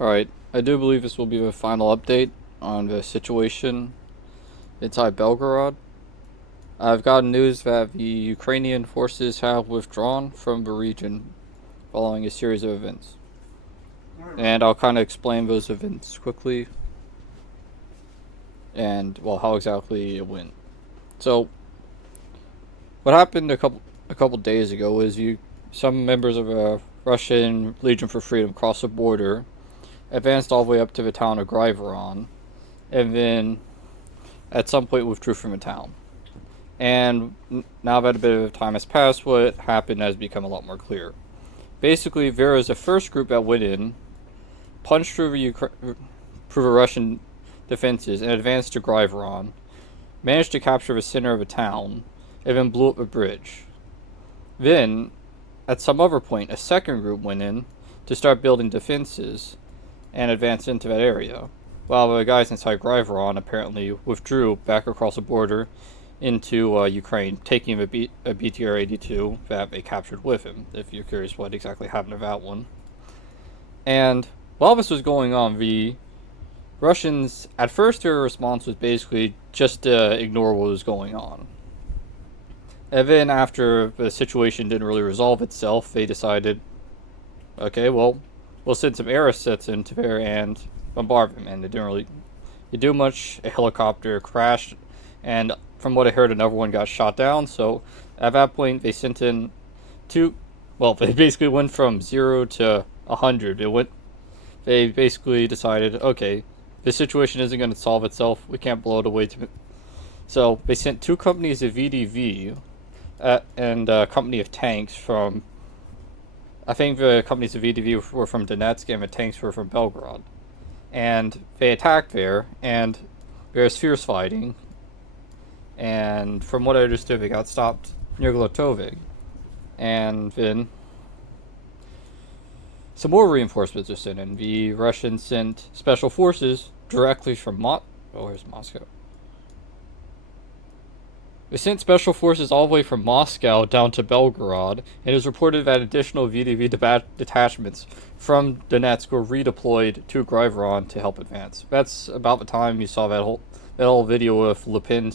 Alright, I do believe this will be the final update on the situation inside Belgorod. I've gotten news that the Ukrainian forces have withdrawn from the region following a series of events. And I'll kind of explain those events quickly and, well, how exactly it went. So, what happened a couple days ago was some members of a Russian Legion for Freedom crossed the border, advanced all the way up to the town of Griveron, and then at some point withdrew from the town. And now that a bit of time has passed, what happened has become a lot more clear. Basically, there was a first group that went in, punched through the Russian defenses, and advanced to Griveron, managed to capture the center of the town, and then blew up a bridge. Then, at some other point, a second group went in to start building defenses and advance into that area, while the guys inside Griveron apparently withdrew back across the border into Ukraine, taking a BTR-82 that they captured with him, if you're curious what exactly happened to that one. And while this was going on, the Russians, at first their response was basically just to ignore what was going on. And then after the situation didn't really resolve itself, they decided, okay, well, we'll send some air assets into there and bombard them. And it didn't really do much. A helicopter crashed, and from what I heard, another one got shot down. So at that point, they sent in two. Well, they basically went from 0 to 100. They basically decided, okay, this situation isn't going to solve itself. We can't blow it away. So they sent two companies of VDV and a company of tanks from. I think the companies of VDV were from Donetsk and the tanks were from Belgorod. And they attacked there, and there was fierce fighting. And from what I understood, they got stopped near Glotovig. And then some more reinforcements were sent in. The Russians sent special forces directly from where's Moscow? They sent special forces all the way from Moscow down to Belgorod, and it was reported that additional VDV detachments from Donetsk were redeployed to Griveron to help advance. That's about the time you saw that whole video of Le Pen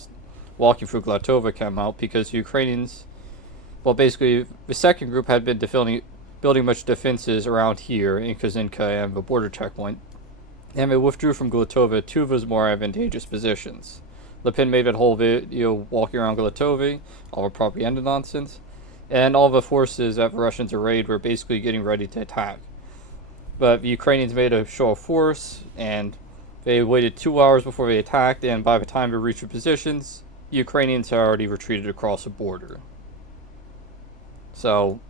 walking through Glatova come out, because the Ukrainians, well, basically the second group had been building much defenses around here in Kazinka and the border checkpoint, and they withdrew from Glatova to those more advantageous positions. Le Pen made that whole video walking around Glatovi, all the propaganda nonsense, and all the forces that the Russians arrayed were basically getting ready to attack. But the Ukrainians made a show of force, and they waited 2 hours before they attacked, and by the time they reached their positions, the Ukrainians had already retreated across the border. So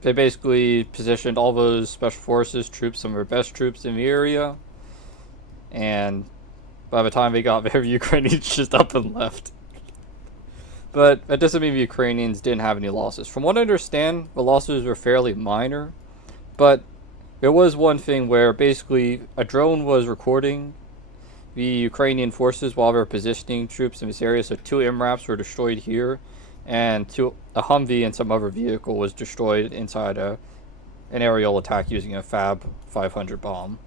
they basically positioned all those special forces troops, some of their best troops in the area, and by the time they got there, the Ukrainians just up and left. But that doesn't mean the Ukrainians didn't have any losses. From what I understand, the losses were fairly minor, but there was one thing where basically a drone was recording the Ukrainian forces while they were positioning troops in this area. So 2 MRAPs were destroyed here, and a Humvee and some other vehicle was destroyed inside an aerial attack using a Fab 500 bomb.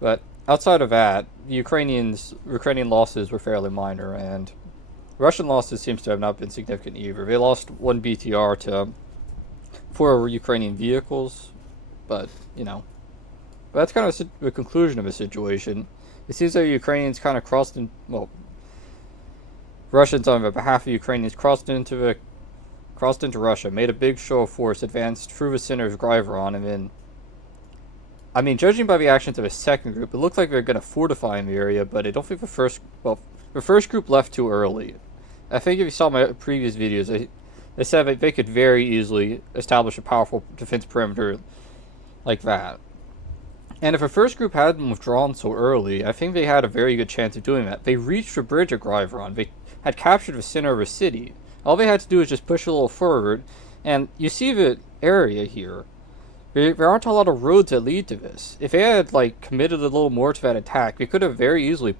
But outside of that, the Ukrainian losses were fairly minor, and Russian losses seems to have not been significant either. They lost 1 BTR to 4 Ukrainian vehicles, but that's kind of the conclusion of the situation. It seems that the Ukrainians kind of Russians on behalf of the Ukrainians crossed into Russia, made a big show of force, advanced through the center of Griveron, and then, I mean, judging by the actions of a second group, it looked like they're going to fortify in the area, but I don't think the first group left too early. I think if you saw my previous videos, they said that they could very easily establish a powerful defense perimeter like that. And if the first group hadn't withdrawn so early, I think they had a very good chance of doing that. They reached the bridge at Griveron. They had captured the center of the city. All they had to do was just push a little forward, and you see the area here. There aren't a lot of roads that lead to this. If they had committed a little more to that attack, they could have very easily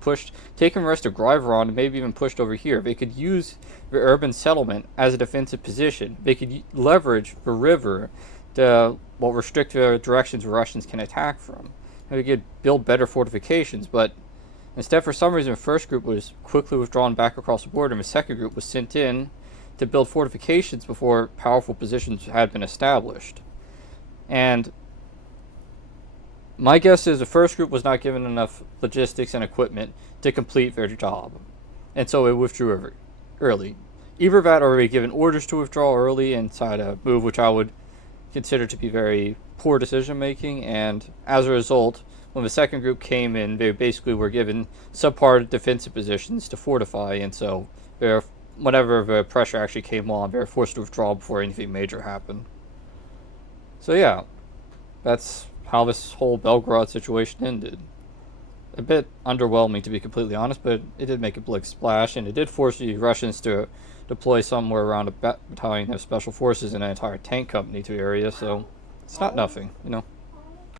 taken the rest of Griveron, and maybe even pushed over here. They could use the urban settlement as a defensive position. They could leverage the river to restrict the directions the Russians can attack from. we could build better fortifications, but instead, for some reason, the first group was quickly withdrawn back across the border, and the second group was sent in to build fortifications before powerful positions had been established. And my guess is the first group was not given enough logistics and equipment to complete their job, and so it withdrew early. Either that or they given orders to withdraw early inside a move which I would consider to be very poor decision making, and as a result, when the second group came in, they basically were given subpar defensive positions to fortify, and so whenever the pressure actually came on, they were forced to withdraw before anything major happened. So yeah, that's how this whole Belgorod situation ended. A bit underwhelming, to be completely honest, but it did make a big splash, and it did force the Russians to deploy somewhere around a battalion of special forces and an entire tank company to the area, so it's not nothing, you know.